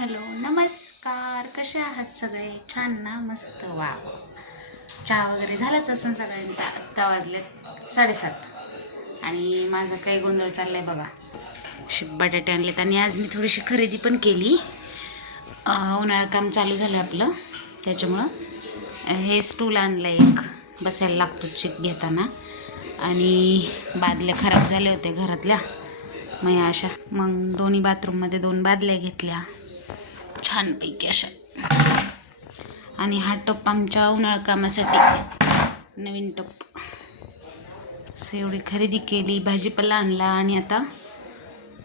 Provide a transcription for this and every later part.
Hello नमस्कार, कसे आहात सगळे? छान ना, मस्त. वा, चहा वगैरे झालाच असेल सगळ्यांचा. आत्ता वाजले 7:30 आणि माझं काही गोंधळ चाललाय बघा. बटाटे आणलेत आणि आज मी थोडीशी खरेदी पण केली. उन्हाळा काम चालू झालं आपलं, त्याच्यामुळं हे स्टूल आणलं एक, बसायला लागतो चिक घेताना. आणि बादल्या खराब झाल्या होत्या घरातल्या, मग अशा दोन्ही बाथरूममध्ये 2 बादल्या घेतल्या छानपैकी अशा. आणि हा टप आमच्या उन्हाळा कामासाठी नवीन टप. असं एवढी खरेदी केली, भाजीपाला आणला आणि आता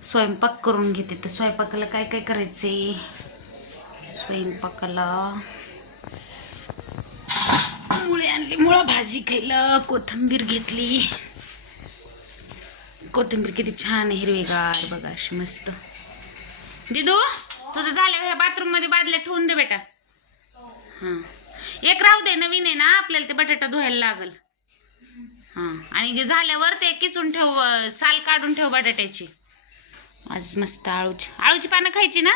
स्वयंपाक करून घेते. तर स्वयंपाकाला काय काय करायचे? स्वयंपाकाला मुळे आणली, मुळा भाजी खायला. कोथिंबीर घेतली. कोथिंबीर किती छान हिरवीगार बघा, अशी मस्त. दिदू, तुझं झालं ह्या बाथरूम मध्ये बादल्या ठेवून दे बेटा. हां, एक राहू दे, नवीन आहे ना, आपल्याला ते बटाटा धुवायला लागल. हां, आणि झाल्यावर ते किसून ठेव, साल काढून ठेव बटाट्याची. आज मस्त आळूची पानं खायची ना?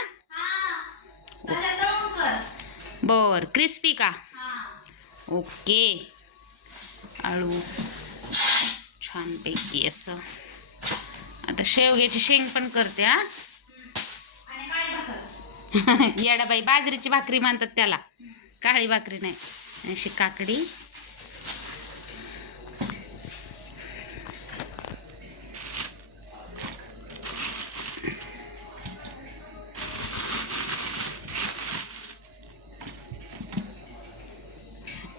बर, क्रिस्पी का? ओके. आळू छानपैकी असं. आता शेवग्याची शेंग पण करते. हा येडाबाई, बाजरीची भाकरी म्हणतात त्याला, काळी भाकरी नाही. अशी काकडी,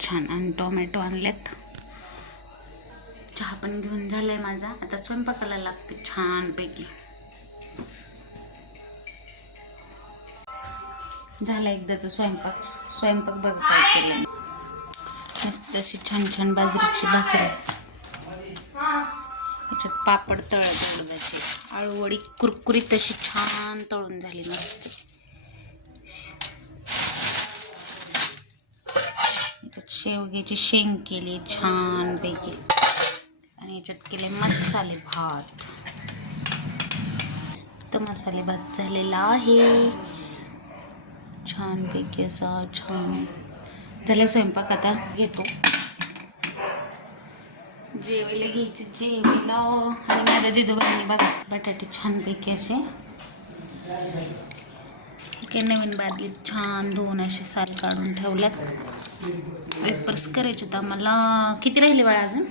छान. आणि टोमॅटो आणलेत. चहा पण घेऊन झालाय माझा. आता स्वयंपाकाला लागते छानपैकी. झाला एकदाचा स्वयंपाक बघ काय केलं. मस्त अशी छान छान बाजरीची भाकरी, याच्यात पापड तळत उडदाची, आळूवडी कुरकुरीत अशी छान तळून झाली मस्त. याच्यात शेवग्याची शेंग केली छानपैकी. आणि याच्यात केले मसाले भात. मस्त मसाले भात झालेला आहे छानपैकी असा. छान झालं स्वयंपाक. आता घेतो जेवायला, घ्यायचे जेवायला. आणि माझ्या दिदूबाईंनी बघा बटाटे छानपैकी असे नवीन बादलीत छान धुवून असे साल काढून ठेवल्यात. वेपर्स करायचे तर मला. किती राहिले बाळा? अजून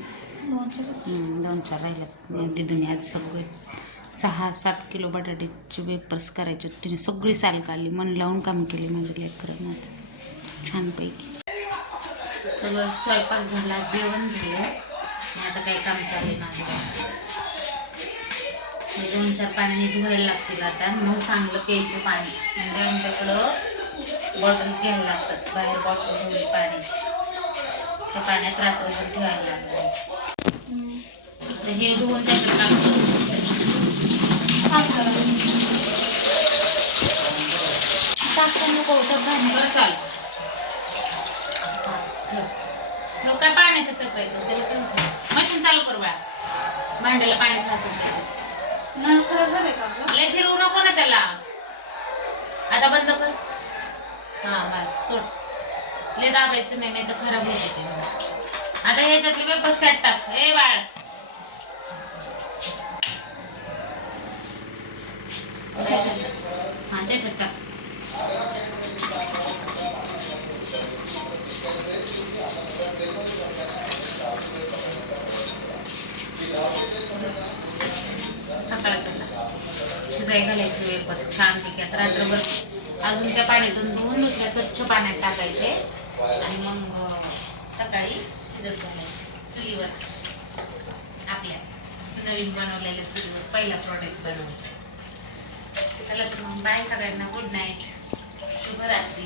2-4 राहिल्यात. दिदूने आज सगळे 6-7 किलो बटाट्याचे वेपर्स करायचे. तिने सगळी साल काढली, मन लावून काम केले माझ्या लेकरांना आज छानपैकी. सगळं स्वयंपाक झाला, जेवण झालं. आता काही काम चाललंय माझं. 2-4 पाण्याने धुवायला लागतील आता, मग चांगलं प्यायचं पाणी. म्हणजे आमच्याकडं बॉटल्स घ्यायला लागतात, बाहेर बॉटल ठेवली पाण्याची, त्या पाण्यात रात्रभर ठेवायला लागतं. हे धुवून जायचं काम चाल. ठेव काय पाण्याचं टप आहे त्याला काय होतं. मशीन चालू कर बाळा, भांड्याला पाणी साचत. नळ खराब झाले का? लय फिरवू नको ना त्याला. आता बंद कर. हा बस, सोड. लय दाबायचं नाही, तर खराब होते ते. आता ह्याच्यातले वेपर्स काढ टाक. ए बाळ, हा त्याच्यात टाक. सकाळच्याला शिजाय घालायचे वेपर्स छानपैकी. आता रात्रभर अजून त्या पाण्यातून धुवून दुसऱ्या स्वच्छ पाण्यात टाकायचे आणि मग सकाळी शिजत घालायचे चुलीवर. आपल्या नवीन बनवलेल्या चुलीवर पहिला प्रोडक्ट बनवायचा. चला तर मग बाय सगळ्यांना. गुड नाईट, शुभरात्री.